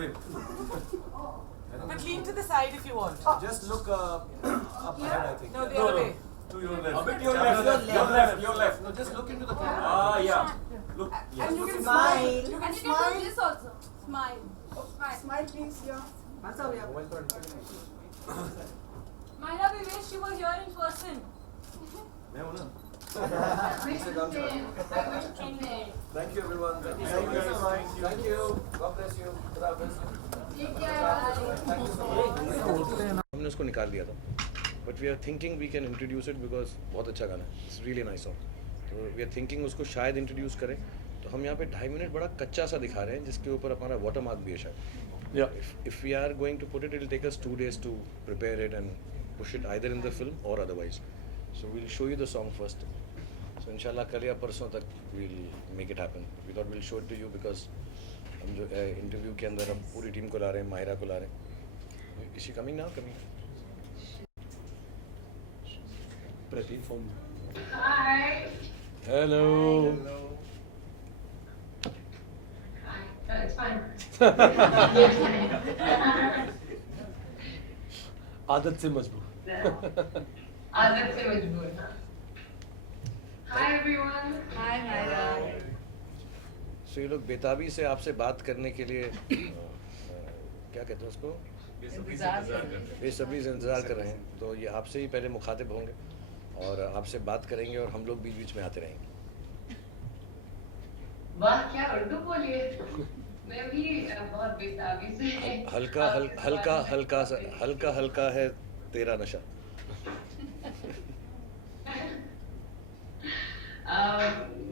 frame. But lean to the side if you want. Just look up ahead, I think. No, the other way. To your left. A bit your left. Your left. No, just look into the camera. Ah, yeah. Look. Yes. And you can Smile. smile. You can And you can smile. do this also. Smile. Smile, please. Yeah. Myra, we wish you were here in person. मैं हूँ ना. Anyway. Thank you everyone. Thank you so much. Thank you. God bless you. God bless you. Take care. Thank you so much. हमने उसको निकाल दिया था but we are thinking we can introduce it because बहुत अच्छा गाना है it's really nice song तो वी आर थिंकिंग उसको शायद इंट्रोड्यूस करें तो हम यहाँ पे 2.5 मिनट बड़ा कच्चा सा दिखा रहे हैं जिसके ऊपर हमारा वाटर मार्क भी है शायद if we are going to put it take us 2 days to prepare it and push it either in the film और otherwise so we'll show you the song first so इंशाल्लाह कल या परसों तक we'll make it happen we thought will show it to you because हम जो interview के अंदर हम पूरी टीम को ला रहे हैं माहिरा को ला रहे हैं इसी कमिंग ना coming Pratik from. Hi. Hello No, it's fine. आदत से मजबूर. आदत से मजबूर हाँ. Hi everyone. Hi, Myra. सो ये लोग बेताबी से आपसे बात करने के लिए क्या कहते हैं उसको बेसब्री से इंतज़ार कर रहे हैं तो ये आपसे ही पहले मुखातिब होंगे और आपसे बात करेंगे और हम लोग बीच बीच में आते रहेंगे वाह क्या उर्दू बोलिए. मैं भी बहुत बेताबी से. हल्का हल्का है तेरा नशा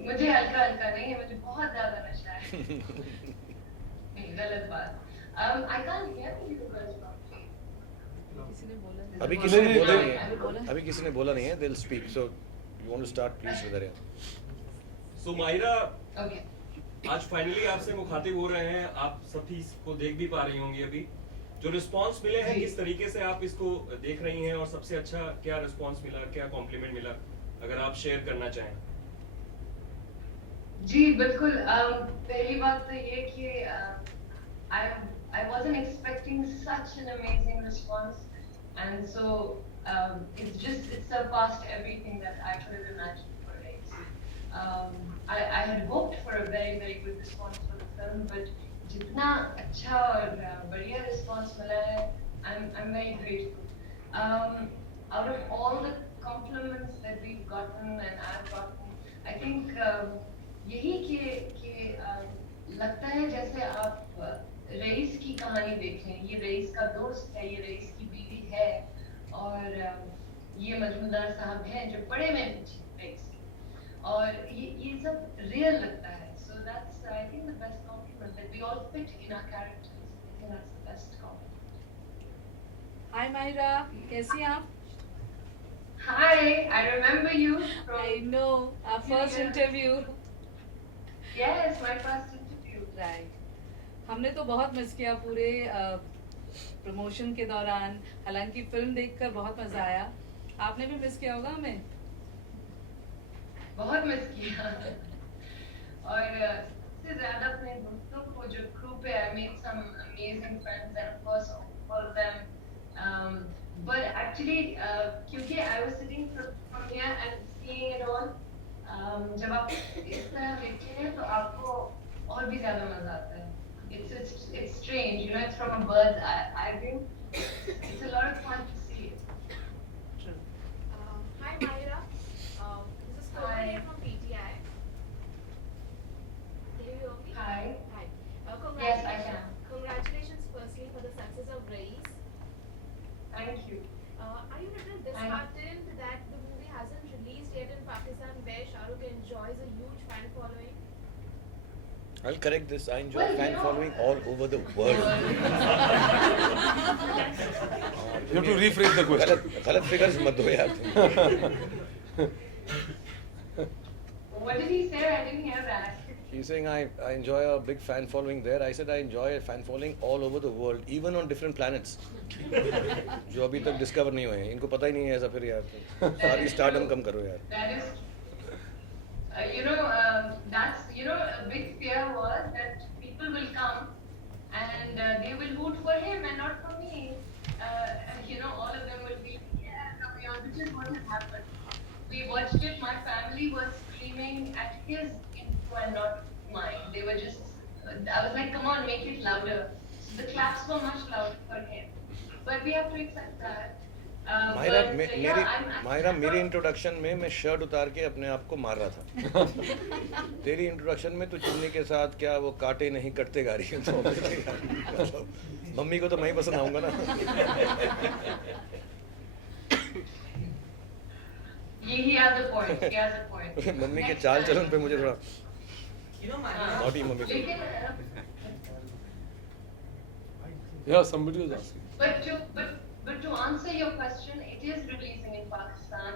मुझे हल्का हल्का नहीं है मुझे बहुत ज्यादा नशा है. नहीं, गलत बात. I can't hear you guys properly. अभी किसी ने बोला नहीं है अभी किसी ने बोला नहीं है दिल speak so you want to start please with So Myra, Okay. आज फाइनली आपसे मुखातिब हो रहे हैं. आप सभी इसको देख भी पा रही होंगी अभी. जो रिस्पांस मिले हैं किस तरीके से आप इसको देख रही हैं और सबसे अच्छा क्या रिस्पांस मिला क्या कॉम्प्लीमेंट मिला अगर आप शेयर करना चाहें. जी बिल्कुल. पहली बात तो ये कि I wasn't expecting such an amazing response, and so it's surpassed everything that I could have imagined for Race. I had hoped for a very very good response for the film, but जितना अच्छा और बढ़िया response मिला है, I'm very grateful. Out of all the compliments that we've gotten and I've gotten, I think यही कि लगता है जैसे आप रईस की कहानी देख रहे हैं. ये रईस का दोस्त है, ये रईस की बीवी है और ये मजूमदार साहब हैं जो बड़े में पीछे रईस और ये सब रियल लगता है. So that's I think the best compliment that we all fit in our characters. I think that's the best compliment. Hi, Myra. कैसी हैं आप? Hi, I remember you from. I know. Our first interview. Yes, my first interview. Right. हमने तो बहुत miss किया पूरे promotion के दौरान. हालांकि फिल्म देखकर बहुत मजा आया. आपने भी मिस किया होगा हमें. बहुत मिस किया और इससे ज्यादा अपने दोस्तों को जो क्रू पे I made some amazing friends and of course all of them but actually क्योंकि I was sitting from here and seeing it all जब आप इस तरह देखते हैं तो आपको और भी ज्यादा मजा आता है. It's strange, you know, it's from a bird's eye view. It's a lot of fun to see it. True. Hi Myra, this is Hi. Komal from PTI. Can you hear me? Hi. Hi. Yes, I can. Congratulations firstly for the success of Race. Thank you. Are you little disheartened that the movie hasn't released yet in Pakistan where Shah Rukh enjoys a huge fan following? I'll correct this I enjoy Well, fan you know- following all over the world You have to rephrase the question. गलत figures मत दो यार What did he say? I didn't hear that. He's saying I enjoy a big fan following there. I said I enjoy a fan following all over the world, even on different planets. जो अभी तक discover नहीं हुए हैं. इनको पता ही नहीं है ऐसा फिर यार. सारी स्टारडम कम करो यार. That is, that's a big fear was that people will come and we watched it. My family was screaming at his intro and not mine. They were just. I was like, come on, make it louder. So the claps were much louder for him. But we have to accept that. Myra but, मेरी I'm Myra मेरी introduction में मैं shirt उतार के अपने आप को मार रहा था तेरी इंट्रोडक्शन में तू चुन्नी के साथ क्या वो काटे नहीं कटते गा रही है तो मतलब मम्मी को तो मैं ही पसंद आऊंगा ना he has a point. He has a point. Mummy के Next चाल time. चलन पे मुझे थोड़ा You know, Mahira, naughty mummy को लेकिन, Yeah, somebody was asking. but to answer your question, it is releasing in Pakistan,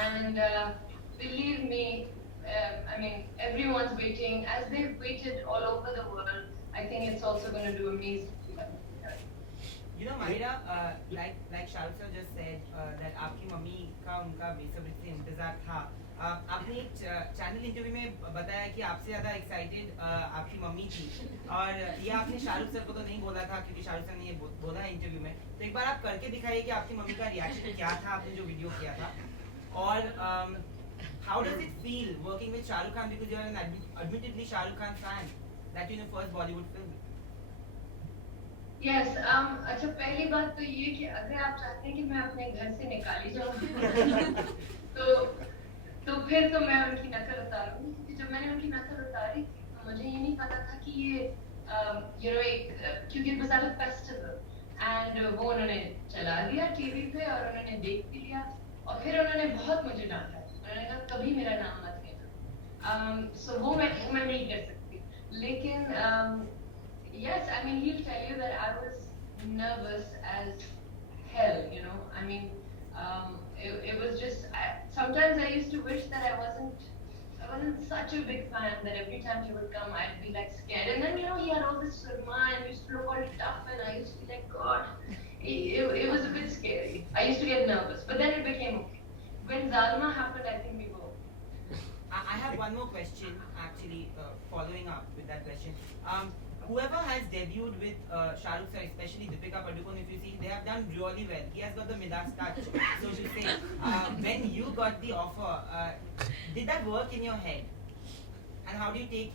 and believe me, I mean everyone's waiting as they've waited all over the world. I think it's also going to do amazing. you know, Mahira, like Shahrukh sir just said that आपकी mummy का उनका बेसब्री से इंतजार था. आपने एक channel interview में बताया कि आपसे ज़्यादा एक्साइटेड आपकी मम्मी थी और ये आपने शाहरुख सर को तो नहीं बोला था क्योंकि शाहरुख सर ने ये बोला है इंटरव्यू में. तो एक बार आप करके दिखाइए कि आपकी मम्मी का रिएक्शन क्या था आपने जो वीडियो किया था. और how does it feel working with Shahrukh Khan because you are an admittedly Shahrukh Khan fan that you know first Bollywood film. Yes, अच्छा पहली बात तो ये कि अगर आप चाहते हैं कि मैं अपने घर से निकाली जाऊँ तो फिर तो मैं उनकी नकल उतारूंगी क्योंकि जब मैंने उनकी नकल उतारी थी तो मुझे ये नहीं पता था कि ये एक क्योंकि it was at a festival and वो उन्होंने चला दिया टीवी पे और उन्होंने देख भी लिया और फिर उन्होंने बहुत मुझे डांटा. उन्होंने कहा कभी मेरा नाम मत लेना. So वो मैं नहीं कर सकती. लेकिन yes, I mean he'll tell you that I was nervous as hell, you know. I mean it was just sometimes I used to wish that I wasn't such a big fan that every time he would come I'd be like scared. And then you know he had all this surma and used to look all tough and I used to be like God. It was a bit scary. I used to get nervous, but then it became okay. When Zalma happened, I think we were. I have one more question actually following up with that question. Whoever has debuted with Shahrukh sir, especially Deepika Padukone, if you see, they have done really well. He has got the Midas touch, so to say. When you got the offer, did that work in your head? And how do you take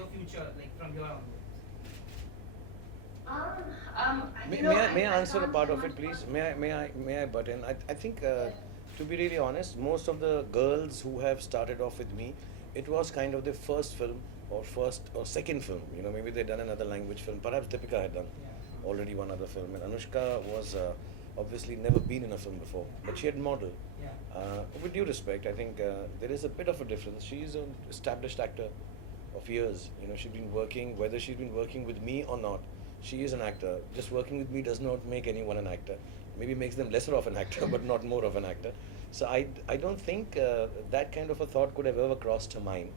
your future, like from here onwards? May I answer a part of it, please? May I butt in? I think, to be really honest, most of the girls who have started off with me, it was kind of their first film or first or second film. You know, maybe they'd done another language film. Perhaps Deepika had done already one other film, and Anushka was obviously never been in a film before, but she had modeled. With due respect, I think there is a bit of a difference. She's an established actor of years. You know, she's been working, whether she's been working with me or not, she is an actor. Just working with me does not make anyone an actor. Maybe makes them lesser of an actor, but not more of an actor. So I don't think that kind of a thought could have ever crossed her mind.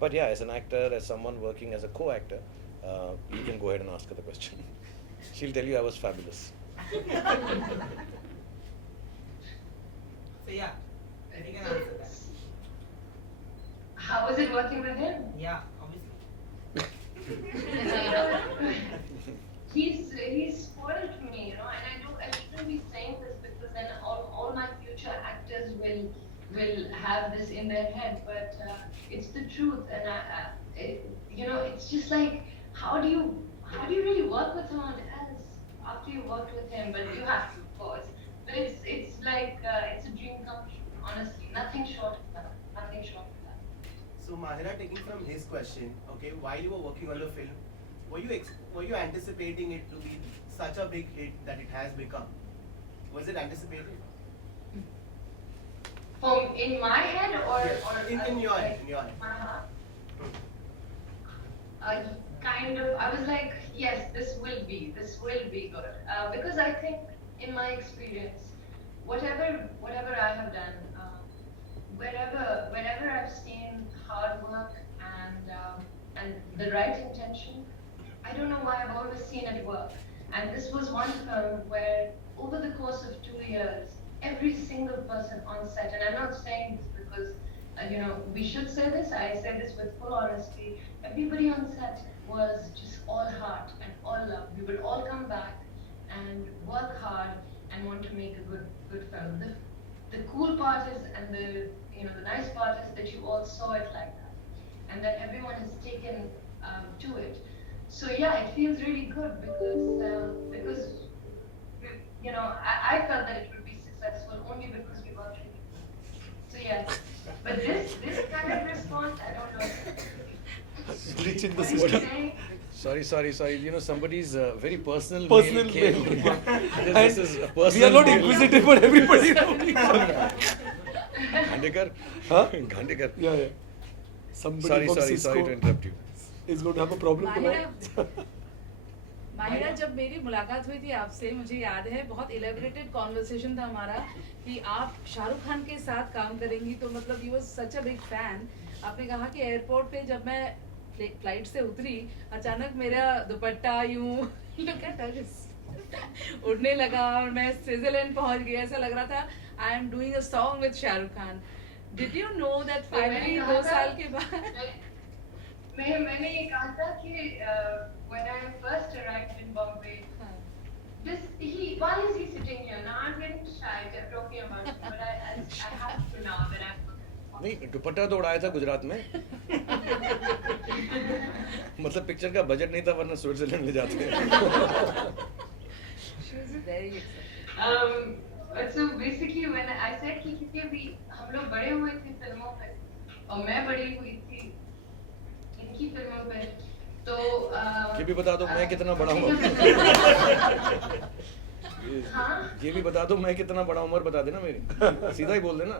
But yeah, as an actor, as someone working as a co-actor, you can go ahead and ask her the question. She'll tell you I was fabulous. So yeah, you can answer that. How was it working with him? Yeah, obviously. He's spoiled me, you know, and I shouldn't be saying this because then all my future actors will have this in their head, but it's the truth, and you know, it's just like how do you really work with someone else after you worked with him? But you have to, of course. But it's like it's a dream come true. Honestly, nothing short of that. Nothing short of that. So Mahira, taking from his question, okay, while you were working on the film, were you anticipating it to be such a big hit that it has become? Was it anticipated? In my head or Yes. or In your head, in your head. Kind of. I was like, yes, this will be good. Because I think, in my experience, whatever I have done, wherever I've seen hard work and the right intention, I don't know why I've always seen it work. And this was one film where, over the course of 2 years, every single person on set, and I'm not saying this because, you know, we should say this, I say this with full honesty, everybody on set was just all heart and all love. We would all come back and work hard and want to make a good film. the cool part is, and the the nice part is that you all saw it like that, and that everyone has taken to it. So yeah, it feels really good because I felt that it would be successful only because we worked with you. So yeah, but this kind of response, I don't know. Glitch in the What are you system. saying? Sorry. You know, somebody's very personal Personal mail came. mail. This is a personal We are not mail. inquisitive, but everybody knows. Gandekar? Huh? Gandekar. Yeah. Somebody from Cisco Sorry to interrupt you. is going to have a problem tonight. Mahira, जब मेरी मुलाकात हुई थी आपसे, मुझे याद है बहुत इलेबरेटेड कॉन्वर्सेशन था हमारा कि आप शाहरुख खान के साथ काम करेंगी, तो मतलब you was such a big fan. आपने कहा कि एयरपोर्ट पे जब मैं फ्लाइट से उतरी, अचानक मेरा दुपट्टा यूं look at this, उड़ने लगा और मैं स्विट्जरलैंड पहुंच गई. ऐसा लग रहा था I am doing a song with Shahrukh Khan. Did you know that finally 2 साल के बाद? मैंने ये कहा था कि when I first arrived in Bombay, why is he sitting here? Now I'm getting shy talking about it, but I have to now that I'm. नहीं, दुपट्टा तो उड़ाया था गुजरात में. मतलब पिक्चर का बजट नहीं था, वरना स्विट्जरलैंड ले जाते. She was very excited. But so basically when I said कि क्योंकि अभी हम लोग बड़े हुए थे फिल्मों पे और मैं बड़ी हुई थी इनकी फिल्मों पे, तो ये भी बता दो मैं कितना बड़ा हूँ. हाँ? ये भी बता दो मैं कितना बड़ा, उम्र बता देना मेरी. सीधा ही बोल देना.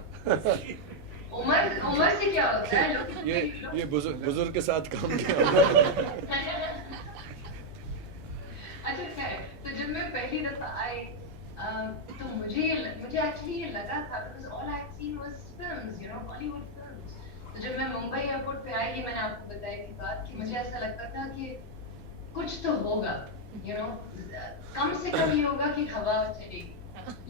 उम्र से क्या होता है? ये बुजुर्ग के साथ काम किया. अच्छा खैर, तो जब मैं पहली दफा आई तो मुझे एक्चुअली ये लगा था because all I had seen was films, Bollywood films. तो जब मैं मुंबई एयरपोर्ट पे आई, मैंने आपको बताया की बात कि मुझे ऐसा लगता था कि कुछ तो होगा, कम से कम ये होगा कि हवा चलेगी,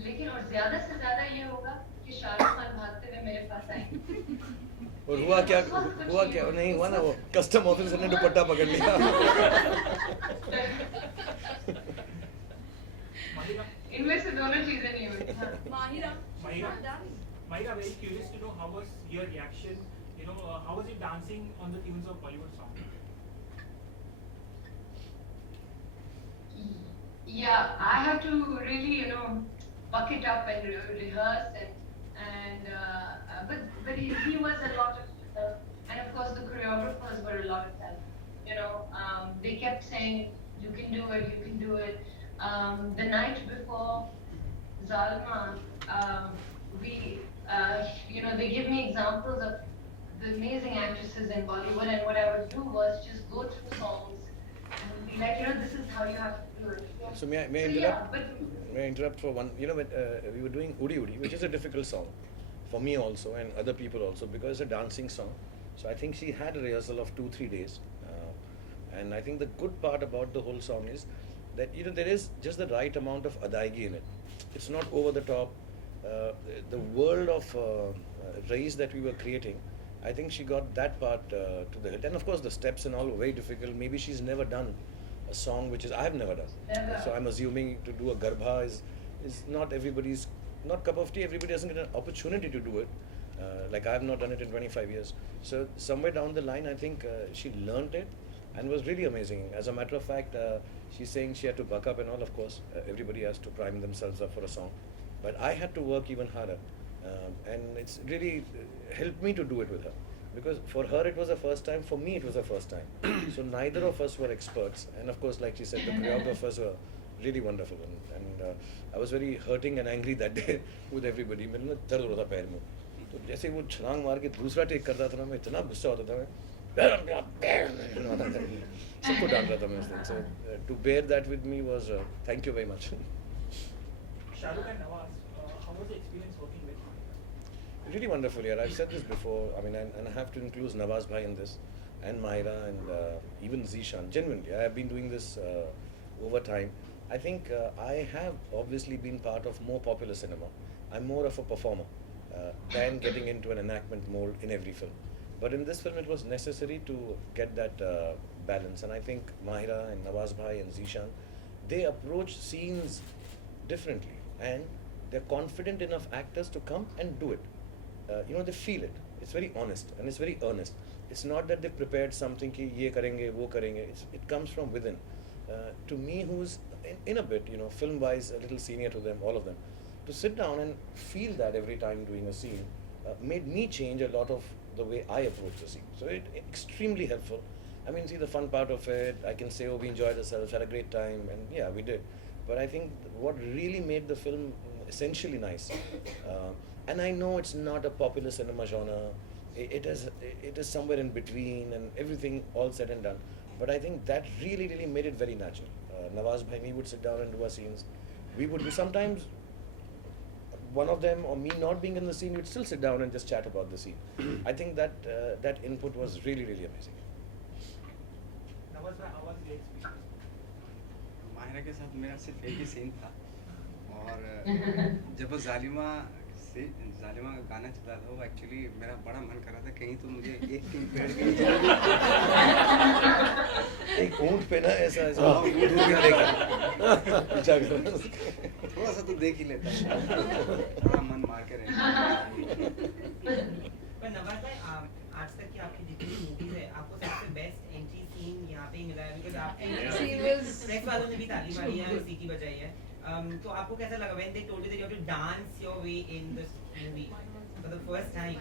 लेकिन और ज्यादा से ज्यादा ये होगा कि शाहरुख खान भागते हुए मेरे पास आएंगे. और हुआ क्या नहीं हुआ ना, वो कस्टम ऑफिसर ने दुपट्टा पकड़ लिया. इनमें से दोनों चीजें नहीं हुई. Mahira. Mahira, very curious to know how was your reaction. How was it dancing on the tunes of Bollywood songs? Yeah, I had to really, buck it up and rehearse but he was a lot of help, and of course the choreographers were a lot of help. They kept saying, you can do it. The night before Zalma, they give me examples of the amazing actresses in Bollywood, and what I would do was just go through songs and be like, this is how you have to do it. So may I interrupt? May I interrupt for one? When we were doing Udi Udi, which is a difficult song for me also and other people also, because it's a dancing song. So I think she had a rehearsal of 2-3 days, and I think the good part about the whole song is that there is just the right amount of adaigi in it. It's not over the top. The world of Rais that we were creating, I think she got that part to the hit. And of course the steps and all were very difficult. Maybe she's never done a song which is I have never done. Never. So I'm assuming to do a Garbha is not everybody's not cup of tea. Everybody doesn't get an opportunity to do it. Like I have not done it in 25 years. So somewhere down the line, I think she learned it and was really amazing. As a matter of fact, she's saying she had to buck up and all. Of course, everybody has to prime themselves up for a song. But I had to work even harder. And it's really helped me to do it with her. Because for her it was the first time, for me it was the first time. So neither of us were experts. And of course, like she said, the choreographers were really wonderful. And I was very hurting and angry that day with everybody. मेरे में दर्द हो रहा था पैर में. तो जैसे वो छलांग मार के दूसरा टेक करता था ना, मैं इतना गुस्सा होता था सबको डांट रहा था मैं उस दिन. So to bear that with me was thank you very much. Shahrukh and Nawaz, how was the experience working with you? Really wonderful, yeah. I've said this before. I mean, and I have to include Nawaz Bhai in this, and Mahira, and even Zishan. Genuinely, I have been doing this over time. I think I have obviously been part of more popular cinema. I'm more of a performer than getting into an enactment mold in every film. But in this film, it was necessary to get that balance. And I think Mahira and Nawaz Bhai and Zishan, they approach scenes differently. And they're confident enough actors to come and do it. You know, they feel it. It's very honest and it's very earnest. It's not that they've prepared something कि ये करेंगे वो करेंगे. It comes from within. To me, who's in a bit, you know, film-wise a little senior to them, all of them, to sit down and feel that every time doing a scene made me change a lot of the way I approach the scene. So it extremely helpful. I mean, see the fun part of it. I can say, oh, we enjoyed ourselves, had a great time, and yeah, we did. But I think what really made the film essentially nice, and I know it's not a popular cinema genre. It is somewhere in between, and everything all said and done. But I think that really made it very natural. Nawaz bhai, we would sit down and do our scenes. We would be sometimes one of them or me not being in the scene, we'd still sit down and just chat about the scene. I think that input was really amazing. Nawaz bhai, how was your experience? Mahira के साथ मेरा सिर्फ एक ही scene था और जब वो जालिमा का गाना चला था वो एक्चुअली मेरा बड़ा मन कर रहा था कहीं तो मुझे एक पेड़ के एक ऊंट पे ना ऐसा थोड़ा सा तो देख ही लेता थोड़ा मन मार के पर नवाज भाई आज तक की आपकी जितनी भी मूवीज है आपको सबसे बेस्ट एंट्री सीन यहाँ पे ही मिला है बिकॉज़ आपके प्रेस वालों ने भी ताली मारी है और सीटी बजाई है तो आपको कैसा लगा when they told you that you have to dance your way in this movie for the first time?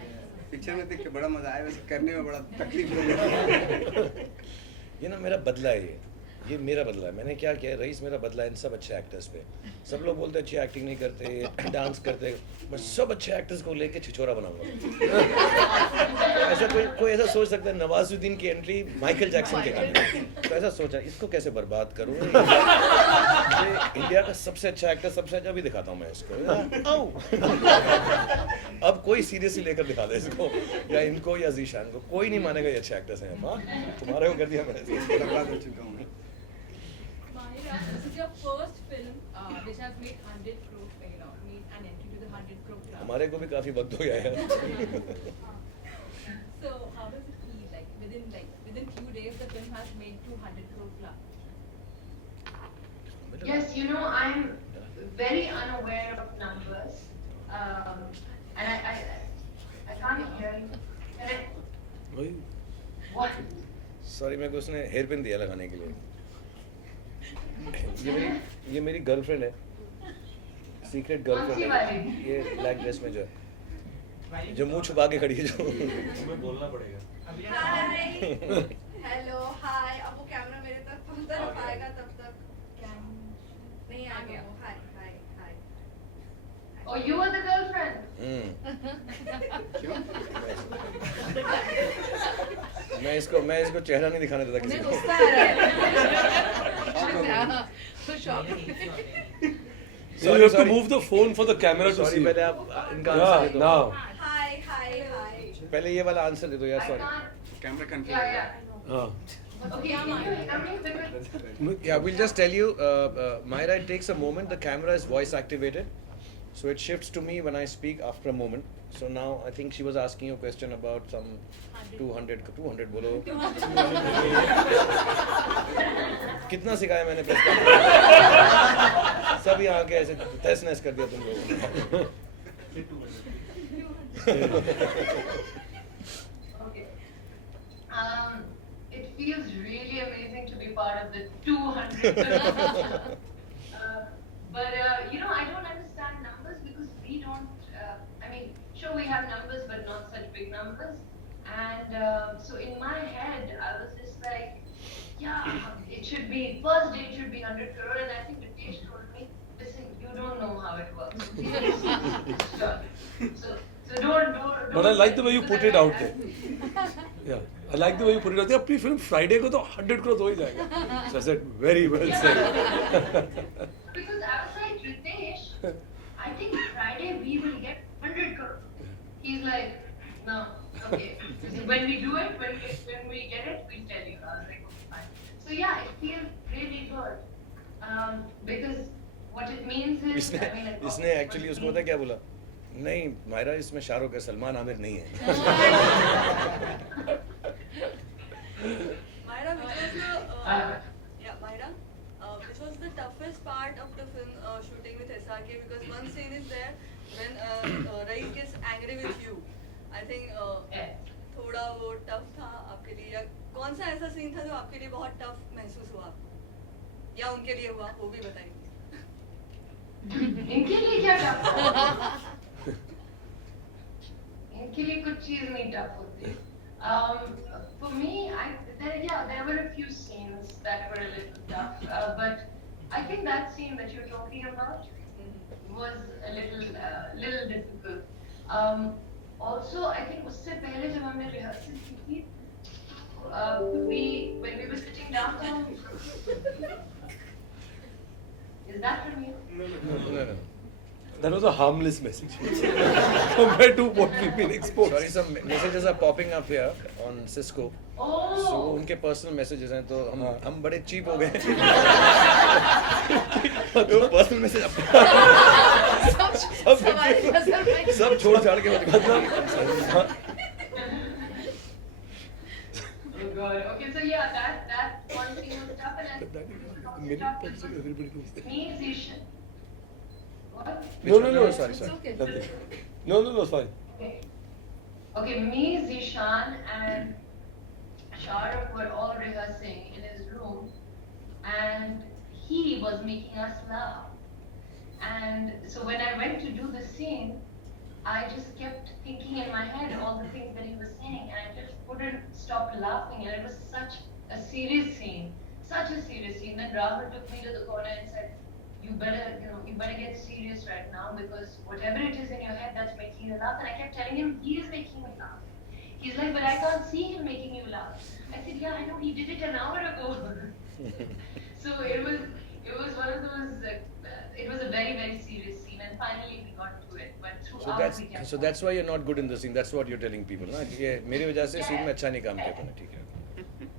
Picture में देख के बड़ा मजा आया वैसे करने में बड़ा तकलीफ हो ये ना मेरा बदला है ये मेरा बदला है. मैंने क्या किया, रईस मेरा बदला है इन सब अच्छे एक्टर्स पे. सब लोग बोलते अच्छी एक्टिंग नहीं करते, डांस करते, मैं सब अच्छे एक्टर्स को लेके छिछोरा बनाऊंगा. ऐसा कोई ऐसा सोच सकता है नवाजुद्दीन की एंट्री माइकल जैक्सन के गाने, तो ऐसा सोचा इसको कैसे बर्बाद करूँ. इंडिया का सबसे अच्छा एक्टर सबसे अच्छा भी दिखाता हूँ मैं इसको. अब कोई सीरियसली लेकर दिखा दे इसको या इनको या जीशान को, कोई नहीं मानेगा ये अच्छे एक्टर्स हैं. तुम्हारे को कर दिया मैंने, बर्बाद हो चुका हूँ. Mahira, this is your first film which has made 100 crore, made an entry to the 100 crore club. हमारे को भी काफी वक्त हो गया है. So how does it feel within few days the film has made 200 crore club? Yes, you know, I'm very unaware of numbers, and I can't hear you. Can I? What? Sorry, मेरे को उसने hair pin दिया लगाने के लिए. ये मेरी girlfriend है, सीक्रेट गर्लफ्रेंड है. ये ब्लैक ड्रेस में जो मुंह छुपा के खड़ी है, जो तुम्हें बोलना पड़ेगा. Hello hi. अब वो कैमरा मेरे तरफ आएगा तब तक नहीं आ गया. हाय हाय हाय. Oh, you are the girlfriend? मैं इसको चेहरा नहीं दिखाने देता किसी को. गुस्सा आ रहा है. तो shock. So you have to move the phone for the camera to see. पहले आप इनका आंसर दे दो. Now. हाय हाय हाय. पहले ये वाला आंसर दे दो यार. I sorry. can't. Camera confuse Yeah. Okay, Yeah, we'll just tell you, Mahira, it takes a moment. The camera is voice activated, so it shifts to me when I speak after a moment. So now I think she was asking you a question about some 200 बोलो. कितना सिखाया मैंने press का? सब यहाँ के ऐसे तहस नहस कर दिया तुम लोगों ने. Okay. It feels really amazing to be part of the 200. But you know, I don't understand numbers because we don't. I mean, sure we have numbers, but not such big numbers. And so in my head, I was just like, yeah, it should be first day. It should be 100 crore, and I think Ritesh told me, listen, you don't know how it works. So don't. But I like the way you put it out there. Yeah, I like the way you put it out there. अपनी film Friday को तो 100 crore हो ही जाएगा. So I said very well said. Because I was like, Ritesh, I think Friday we will get 100 crore. He's like, no, okay. When we do it, when we get it, we'll tell you. I was like, okay, fine. So yeah, it feels really good. Because what it means is, इसने actually उसको पता क्या बोला? नहीं मायरा, इसमें शाहरुख है, सलमान आमिर नहीं है. Mahira, which was the toughest part of the film shooting with SRK because one scene is there when Raees gets angry with you. I think थोड़ा वो tough था आपके लिए या कौन सा ऐसा scene था जो आपके लिए बहुत tough महसूस हुआ या उनके लिए हुआ वो भी बताइए. इनके लिए क्या टफ इनके लिए कुछ चीज नहीं टफ होती. For me, there were a few scenes that were a little tough, but I think that scene that you're talking about was a little difficult. Also, I think उससे पहले जब हमने rehearsal की थी, when we were sitting downtown. Is that from you? No. That was a harmless message compared to what we've been exposed. Sorry, some messages are popping up here on Cisco. Oh. So उनके personal messages हैं तो हम बड़े cheap हो गए. वो personal message सब छोड़ छाड़ के Oh God. Okay, so yeah, that one scene was tough, and Everybody knows that. me, Zishan. What? No, sorry. It's okay. Nothing. No, sorry. Okay, me, Zishan, and Shahrukh were all rehearsing in his room, and he was making us laugh. And so when I went to do the scene, I just kept thinking in my head all the things that he was saying, and I just couldn't stop laughing. And it was such a serious scene that Rahul took me to the corner and said, you better get serious right now because whatever it is in your head that's making you laugh. And I kept telling him, he is making me laugh. He's like, but I can't see him making you laugh. I said, yeah, I know, he did it an hour ago. So it was one of those, it was a very, very serious scene, and finally we got to it. But throughout we kept So that's why you're not good in the scene. That's what you're telling people, ना? ये मेरी वजह से scene में अच्छा नहीं काम किया तूने, ठीक है?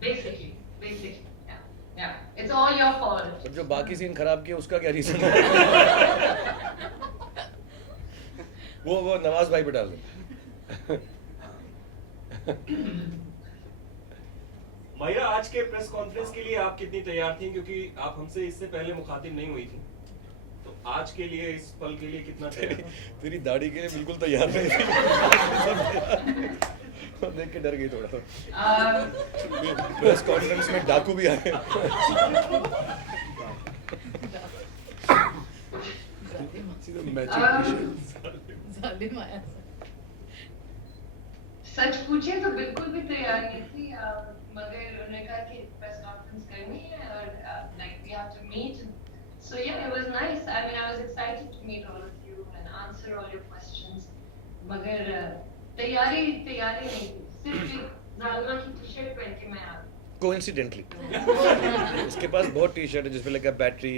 Basically, yeah. It's all your fault. पर जो बाकी scene खराब किया उसका क्या reason है? वो नवाज भाई पे डाल दे. मायरा, आज के प्रेस कॉन्फ्रेंस के लिए आप कितनी तैयार थी क्योंकि आप हमसे इससे पहले मुखातिब नहीं हुई थी, तो आज के लिए इस पल के लिए कितना तैयार? तेरी दाढ़ी के लिए बिल्कुल तैयार नहीं थी. देख के डर गई थोड़ा. प्रेस कॉन्फ्रेंस में डाकू भी आए. सच पूछे तो बिल्कुल भी तैयार नहीं थी, मगर उन्होंने कहा कि प्रेस कॉन्फ्रेंस करनी है और like we have to meet. So yeah, it was nice. I mean, I was excited to meet all of you and answer all your questions. मगर तैयारी नहीं थी, सिर्फ जालिमा की टी-शर्ट पहन के मैं आ गई. Coincidentally, उसके पास बहुत टी-शर्ट है जिसमें लगा बैटरी,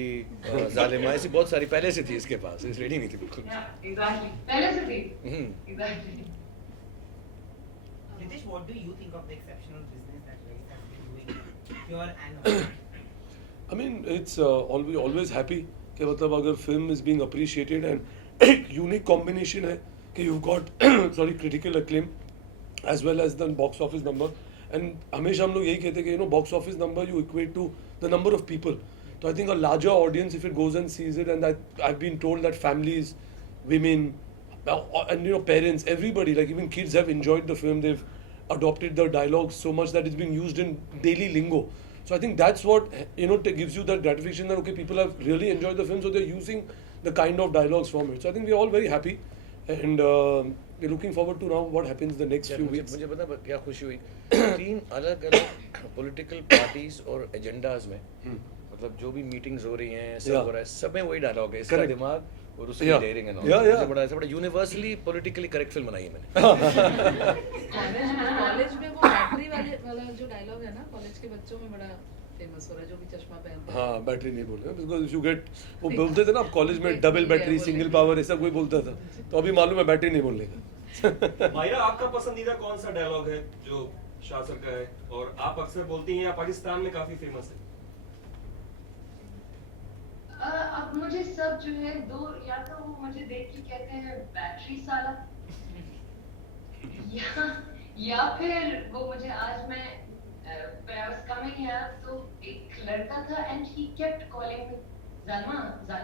जालिमा, ऐसी बहुत सारी पहले से थी इसके पास. इस रेडी नहीं थी बिल्कुल. Yeah, exactly. पहले से थी. Exactly. Ritesh, what do you think of the exceptional business that Raees has been doing here and I mean, it's always happy कि मतलब अगर film is being appreciated and एक unique combination है कि you've got critical acclaim as well as the box office number. And हमेशा हम लोग यही कहते हैं कि box office number you equate to the number of people. So I think a larger audience if it goes and sees it, and I've been told that families, women, and parents, everybody, like even kids have enjoyed the film. They've adopted the dialogues so much that it's being used in daily lingo. So I think that's what gives you that gratification that okay, people have really enjoyed the film, so they're using the kind of dialogues from it. So I think we're all very happy, and we're looking forward to now what happens the next few weeks. मुझे पता क्या खुशी हुई. 3 अलग-अलग political parties और agendas में मतलब जो भी meetings हो रही हैं, सब हो रहा है, सब में वही डायलॉग है. इसका दिमाग और उसकी daring है ना. ऐसा बड़ा universally politically correct film बनाई है मैंने. कॉलेज में वो बैटरी वाला जो डायलॉग है ना, कॉलेज के बच्चों में बड़ा फेमस हो रहा है, जो भी चश्मा पहनते हैं. हाँ, बैटरी नहीं बोल रहे, because if you get वो बोलते थे ना कॉलेज में डबल बैटरी, सिंगल पावर, ऐसा कोई बोलता था, तो अभी मालूम है बैटरी नहीं बोलने का. मायरा, आपका पसंदीदा कौन सा डायलॉग है जो शाह सर का है और आप अक्सर बोलती हैं या पाकिस्तान में काफी फेमस है? अब मुझे सब जो है दो, या तो वो मुझे देख के कहते हैं बैटरी साला, या फिर वो मुझे आज मैं when I was coming here तो एक लड़का था and he kept calling me Zalma. I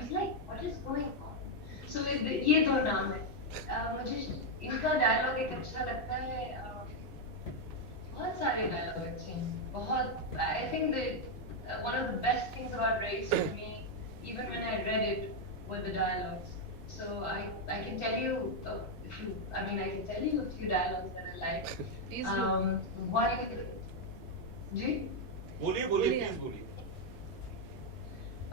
was like, what is going on? So ये दो नाम है. मुझे इनका dialogue एक अच्छा लगता है. बहुत सारे dialogue अच्छे हैं. बहुत. I think that one of the best things about Race for me, even when I read it, were the dialogues. So I can tell you I can tell you a few dialogues that I like. Please do. One. जी? बोलिए please बोलिए.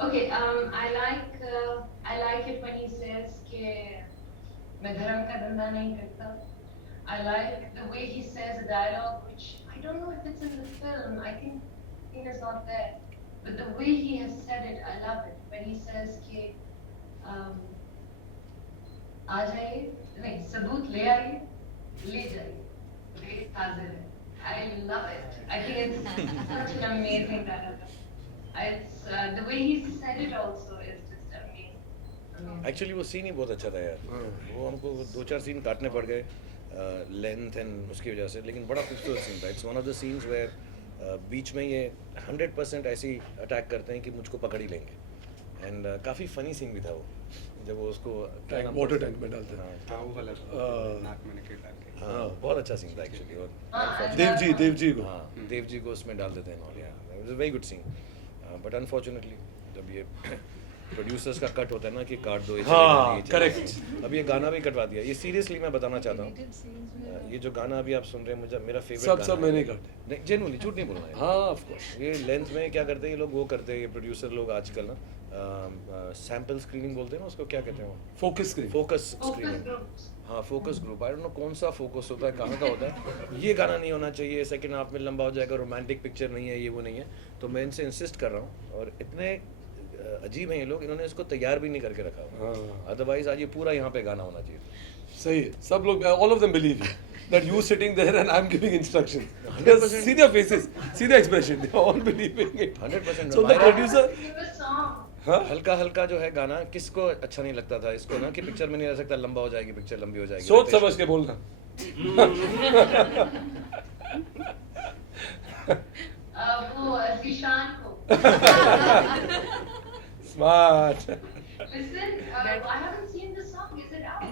Okay, I like it when he says कि मैं धर्म का धंधा नहीं करता. I like the way he says a dialogue, which I don't know if it's in the film. I think it's not there. But the way he has said it, I love it. When he says कि आ जाइए, नहीं, सबूत ले आइए, ले जाइए, race हाजिर है. I love it. I think it's such an amazing dialogue. It's the way he said it also is just amazing. Actually वो सीन ही बहुत अच्छा था यार. वो हमको 2-4 सीन काटने पड़ गए लेंथ एंड उसकी वजह से, लेकिन बड़ा खूबसूरत सीन था. It's one of the scenes where बीच में ये 100% ऐसी अटैक करते हैं कि मुझको पकड़ ही लेंगे. एंड काफ़ी फनी सीन भी था वो, जब वो उसको वाटर टैंक में डालते हैं. हाँ वो वाला नाक में निकल डाल के. हाँ बहुत अच्छा सीन था एक्चुअली. और देवजी को. हाँ देवजी को उसमें डाल देते हैं नॉल. यार it was a very good scene. But unfortunately जब ये प्रोड्यूसर्स का कट होता है ना कि काट दो. हाँ करेक्ट. अब ये गाना भी कटवा दिया. ये सीरियसली मैं बताना चाहता हूँ, ये जो गाना अभी आप सुन रहे हैं मुझे मेरा फेवरेट सब मैंने काटे. नहीं जेन्युइनली झूठ नहीं बोलना है. हाँ ऑफ कोर्स. ये लेंथ में क्या करते हैं ये लोग, वो करते हैं ये प्रोड्यूसर लोग आजकल ना, सैंपल स्क्रीनिंग बोलते हैं ना उसको, क्या कहते हैं वो, फोकस स्क्रीनिंग. हाँ focus group. I don't know कौन सा फोकस होता है, कहाँ का होता है. ये गाना नहीं होना चाहिए, सेकंड हाफ में लंबा हो जाएगा, रोमांटिक पिक्चर नहीं है, ये वो नहीं है. तो मैं इनसे इंसिस्ट कर रहा हूँ. और इतने अजीब हैं ये लोग, इन्होंने इसको तैयार भी नहीं करके रखा हुआ. अदरवाइज आज ये पूरा यहाँ पे गाना होना चाहिए. सही है. सब लोग, all of them believe that you sitting there and I'm giving instructions. 100%. See their faces, see their expression. They are all believing it. 100%. So the producer. हाँ? हल्का हल्का जो है गाना किसको अच्छा नहीं लगता था इसको ना, कि पिक्चर में नहीं रह सकता, लंबा हो जाएगी पिक्चर, लंबी हो जाएगी. सोच समझ के बोलना. वो ज़ीशान को. Smart. Listen, I haven't seen the song. Is it out?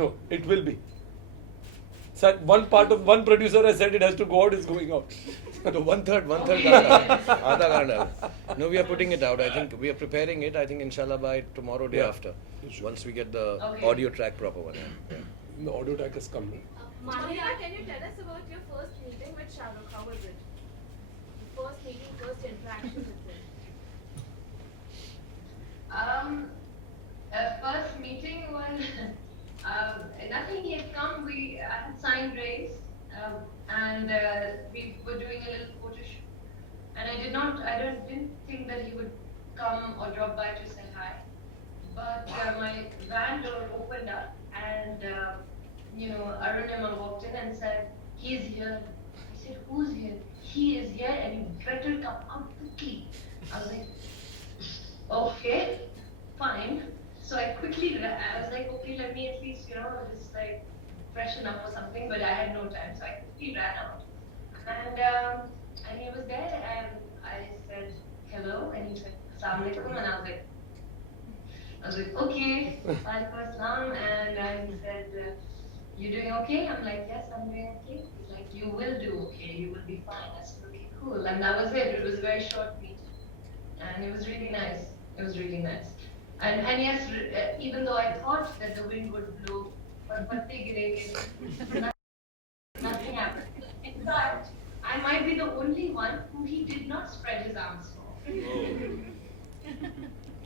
No, it will be. So one producer has said it has to go out. It's going out. तो one third गाना, आधा गाना. No, we are putting it out. I think we are preparing it. I think inshallah by tomorrow, day after, once we get the audio track proper one. Yeah. The audio track has come. Mahira, can you tell us about your first meeting with Shah Rukh? How was it? First meeting, first interaction with him. First meeting was nothing. He had come. I had signed Race, and we were doing a little photo shoot. And I didn't think that he would come or drop by to say hi. But my van door opened up, and Arunima walked in and said, "He's here." I said, "Who's here?" "He is here, and you better come out quickly." I was like, "Okay, fine." So I was like, "Okay, let me at least, just like freshen up or something." But I had no time, so I quickly ran out. And he was there, and I said, "Hello," and he said, "Assalamu alaikum," and I was like, "Okay, walaikum assalam," and he said, "You doing okay?" I'm like, "Yes, I'm doing okay." He's like, "You will do okay. You will be fine." I said, "Okay, cool." And that was it. It was a very short meeting, and it was really nice. It was really nice. And yes, even though I thought that the wind would blow, but patte girenge, nothing happened. In fact, I might be the only one who he did not spread his arms for.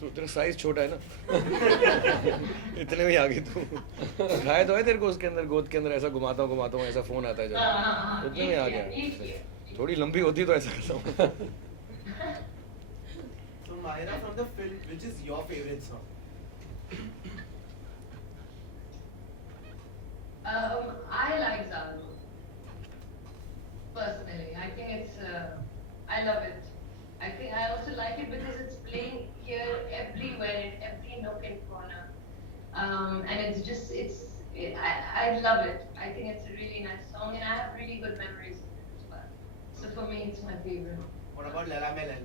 तो तेरा size छोटा है ना. इतने में आ गई तू. उठाया तो है तेरे को उसके अंदर, गोद के अंदर ऐसा घुमाता हूँ ऐसा फोन आता है जब, उतने में आ गया. थोड़ी लंबी होती तो ऐसा करता हूँ. So Mahira, from the film, which is your favorite song? I like Zalmo. Personally, I think I love it. I think I also like it because it's playing here everywhere in every nook and corner. And it's just, I love it. I think it's a really nice song, and I have really good memories of it as well. So for me, it's my favorite. What about Lala Melal?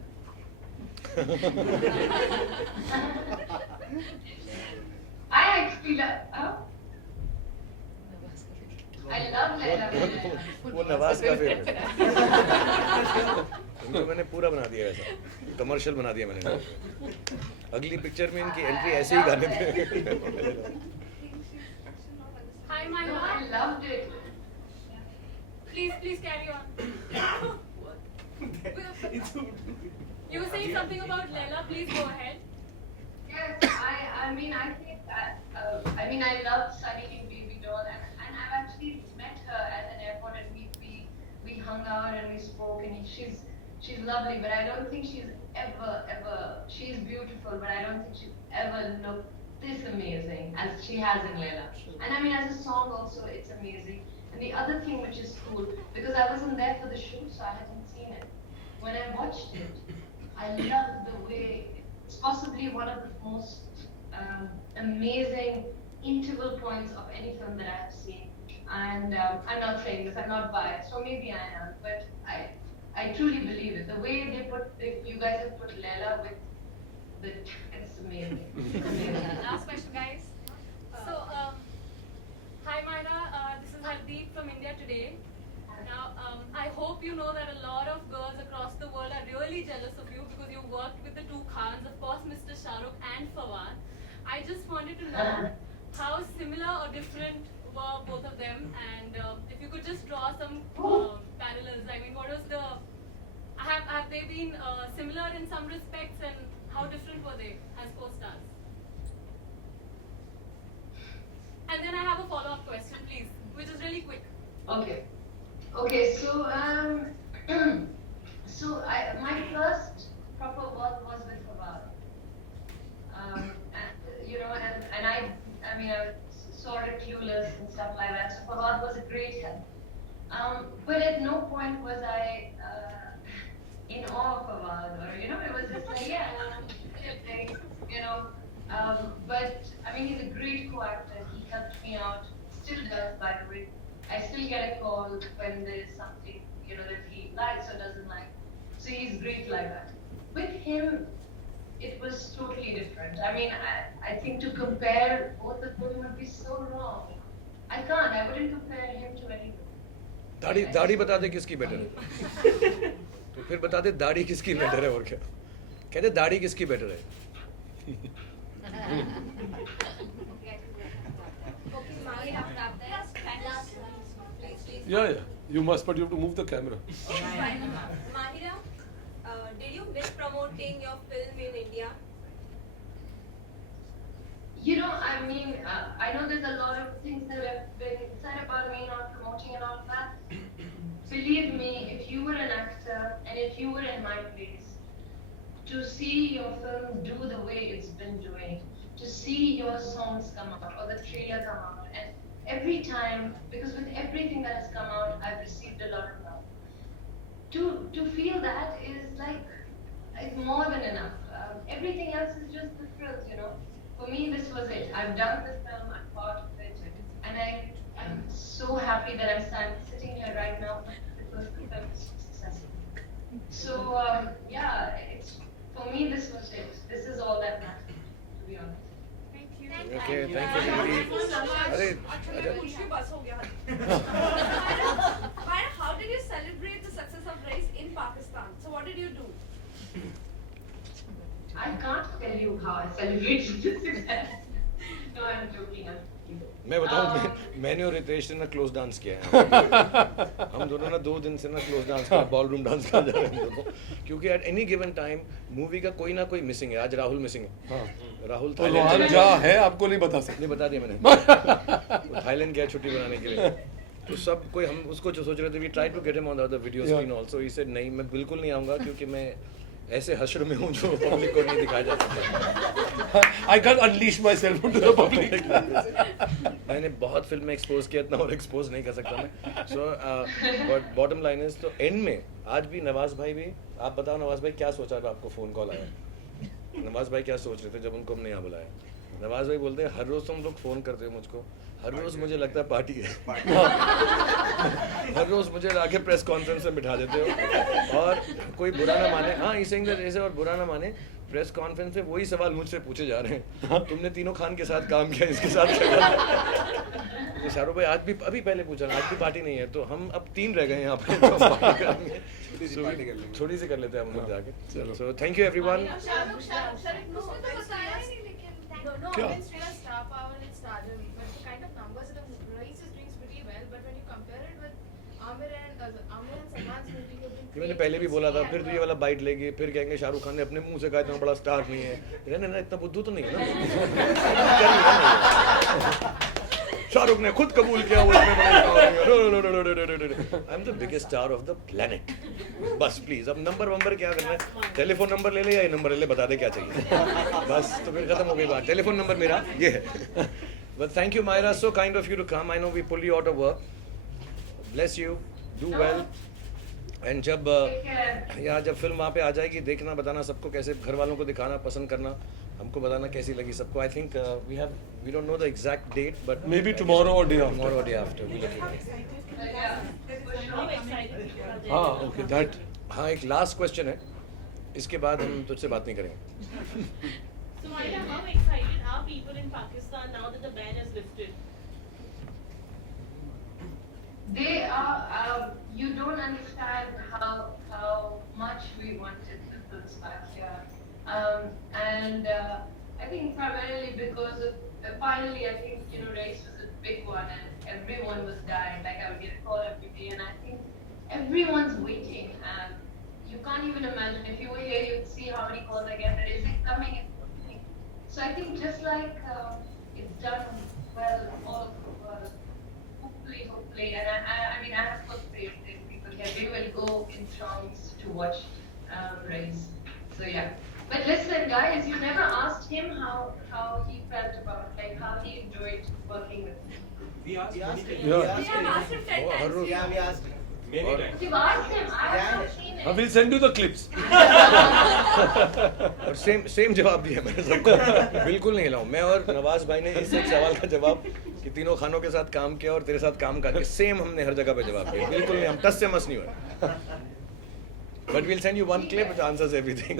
I actually love. I love Laila. वो नवाज का favourite है। उनको मैंने पूरा बना दिया ऐसा, commercial बना दिया मैंने। अगली पिक्चर में इनकी एंट्री ऐसे ही गाने थे। Hi, No, Myra. I loved it. Please carry on. You were saying something about Leila. Please go ahead. Yes, I mean, I think that, I mean, I love Sunny King Baby Doll, and I've actually met her at an airport, and we hung out and we spoke, and she's lovely, but I don't think she's she's beautiful, but I don't think she's ever looked this amazing as she has in Leila. And I mean, as a song also, it's amazing. And the other thing which is cool, because I wasn't there for the shoot, so I hadn't seen it. When I watched it, I loved the way. It's possibly one of the most amazing interval points of any film that I have seen. And I'm not saying this, I'm not biased, or maybe I am, but I truly believe it. The way you guys have put Leila with it's amazing. It's amazing. Last question, guys. So, hi Myra, this is Hardeep from India Today. Now, I hope you know that a lot of girls across the world are really jealous of you because you worked with the two Khans, of course, Mr. Shah Rukh and Fawad. I just wanted to know how similar or different were both of them, and if you could just draw some parallels. I mean, what was the have they been similar in some respects, and how different were they as co-stars? And then I have a follow-up question, please, which is really quick. Okay, so my first proper work was with Fawad. And, you know, and I mean, I was sort of clueless and stuff like that. So Fawad was a great help. But at no point was I in awe of Fawad, or you know, it was just like, yeah, you know. But I mean, he's a great co-actor. He helped me out, still does, by the way. I still get a call when there's something, you know, that he likes or doesn't like. So he's great like that. With him, it was totally different. I mean, I think to compare both of them would be so wrong. I wouldn't compare him to anyone. दाढ़ी बता दे किसकी better है। तो फिर बता दे दाढ़ी किसकी better है और क्या। कहते दाढ़ी किसकी बेटर है। Yeah, you must, but you have to move the camera. Mahira, did you miss promoting your film in India? You know, I mean, I know there's a lot of things that have been said about me not promoting and all that. Believe me, if you were an actor and if you were in my place, to see your film do the way it's been doing, to see your songs come out or the trailer come out, and every time, because with everything that has come out, I've received a lot of love. To feel that is like, it's more than enough. Everything else is just the thrills, you know. For me, this was it. I've done this film, I'm part of it, and I'm so happy that I'm sitting here right now because the film is so successful. So, yeah, for me, this was it. This is all that matters, to be honest. Okay, thank you, Didi. अरे Myra, how did you celebrate the success of Race in Pakistan? So what did you do? I can't tell you how I celebrated the success. No, I'm joking. मैं बताऊं मैंने और रितेश ने ना close dance किया है। हम दोनों ना 2 दिन से ना क्लोज डांस कर बॉल रूम डांस कर जा रहे हैं दोनों, क्योंकि at any given time movie का कोई ना कोई मिसिंग है। आज राहुल मिसिंग है। राहुल थाईलैंड जा है, आपको नहीं बता सकते। नहीं बता दिया मैंने। वो थाईलैंड गया छुट्टी बनाने के लिए। तो सब कोई हम उसको जो सोच रहे थे, we try to get him on the video screen also. He said नहीं, मैं बिल्कुल नहीं आऊंगा क्योंकि मैं ऐसे हश्र में हूँ जो पब्लिक को नहीं दिखाया जा सकता। I can't unleash myself into the public. मैंने बहुत फिल्म में एक्सपोज किया, इतना और एक्सपोज नहीं कर सकता मैं। So but bottom line is, तो एंड में आज भी नवाज भाई भी, आप बताओ नवाज भाई क्या सोचा था आपको फोन कॉल आया? नवाज भाई क्या सोच रहे थे जब उनको हमने यहाँ बुलाया? नवाज भाई बोलते हैं हर रोज तुम लोग फोन करते हो मुझको, हर रोज मुझे लगता है पार्टी है। हर रोज मुझे आके प्रेस कॉन्फ्रेंस में बिठा देते हो, और कोई बुरा ना माने, हाँ इसे और बुरा ना माने, प्रेस कॉन्फ्रेंस में वही सवाल मुझसे पूछे जा रहे हैं, तुमने तीनों खान के साथ काम किया, इसके साथ क्या किया? तो शाहरुख भाई आज भी अभी पहले पूछा ना, आज भी पार्टी नहीं है, तो हम अब 3 रह गए यहाँ पे, तो पार्टी करेंगे। छोटी सी कर लेते हैं हम लोग जाके। चलो, सो थैंक यू एवरीवन। क्या? मैंने पहले भी बोला था, फिर तो ये वाला बाइट लेगी, फिर कहेंगे शाहरुख खान ने अपने मुंह से कहा इतना बड़ा स्टार नहीं है। ना इतना बुद्धू तो नहीं है ना। शाहरुख ने खुद कबूल किया वो इतने बड़े स्टार नहीं है। I am the biggest star of the planet. बस प्लीज, अब नंबर क्या करना है, टेलीफोन नंबर ले ले या ये नंबर ले ले, बता दे क्या चाहिए। बस तो फिर खत्म हो गई बात। टेलीफोन नंबर मेरा ये है। But thank you Myra, so kind of you to come. I know we pull you out of work. Bless you, do well. And जब फिल्म वहाँ पे आ जाएगी, देखना, बताना सबको कैसे, घर वालों को दिखाना, पसंद करना, हमको बताना कैसी लगी सबको। I think we don't know the exact date, but maybe tomorrow और day after we let you know. हाँ ओके दैट। हाँ, एक लास्ट क्वेश्चन है, इसके बाद हम तुझसे बात नहीं करेंगे। So Maira, how excited are people in Pakistan now that the ban is lifted? They are, you don't understand how much we wanted the films back here. And I think primarily because of, finally I think, you know, race was a big one and everyone was dying. Like I would get a call every day and I think everyone's waiting. You can't even imagine, if you were here you'd see how many calls I get, is it coming, is it coming? So I think just like it's done well all over the world, hopefully, and I mean, I have full faith in people here. They will go in throngs to watch Race. So yeah. But listen, guys, you never asked him how he felt about, like, how he enjoyed working with me. We asked Yeah. him. We have asked him 10 times. Yeah, we asked him. Many times. You've asked him. I have not seen it. I will send you the clips. और same जवाब दिया मैंने सबको। बिल्कुल नहीं हिलाऊं मैं, और नवाज भाई ने इस एक सवाल का जवाब कि तीनों खानों के साथ काम किया और तेरे साथ काम करके, सेम हमने हर जगह पे जवाब दिया। बिल्कुल नहीं, हम टस से मस नहीं हुए। But we'll send you one clip which answers everything.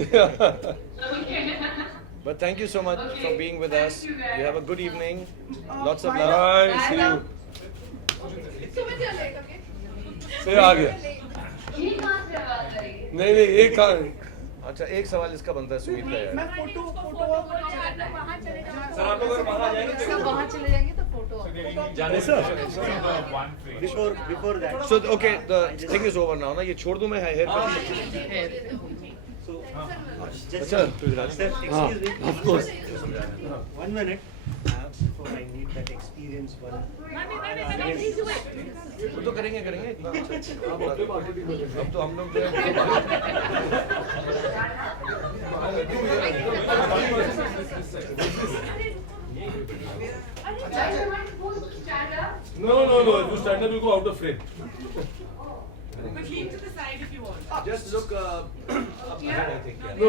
But thank you so much for being with us. You have a good evening. Lots of love. Bye. See you. से आ गया। ये कहाँ से आवाज आ रही है? नहीं एक कहाँ? अच्छा, एक सवाल इसका बनता है सुमित का यार। सर आप लोग अगर बाहर आ जाएंगे सब वहाँ चले जाएंगे तो फोटो जाने से Before that. So okay, the thing is over now ना, ये छोड़ दूं मैं hair cut? अच्छा, हाँ, of course. 1 minute. Before I need that experience one. वो तो करेंगे इतना। अब तो हम लोग जो है Guys, am I supposed to stand up? No. If you stand up, you go out of frame. But lean to the side if you want. Just look up ahead, I think. Yeah. No.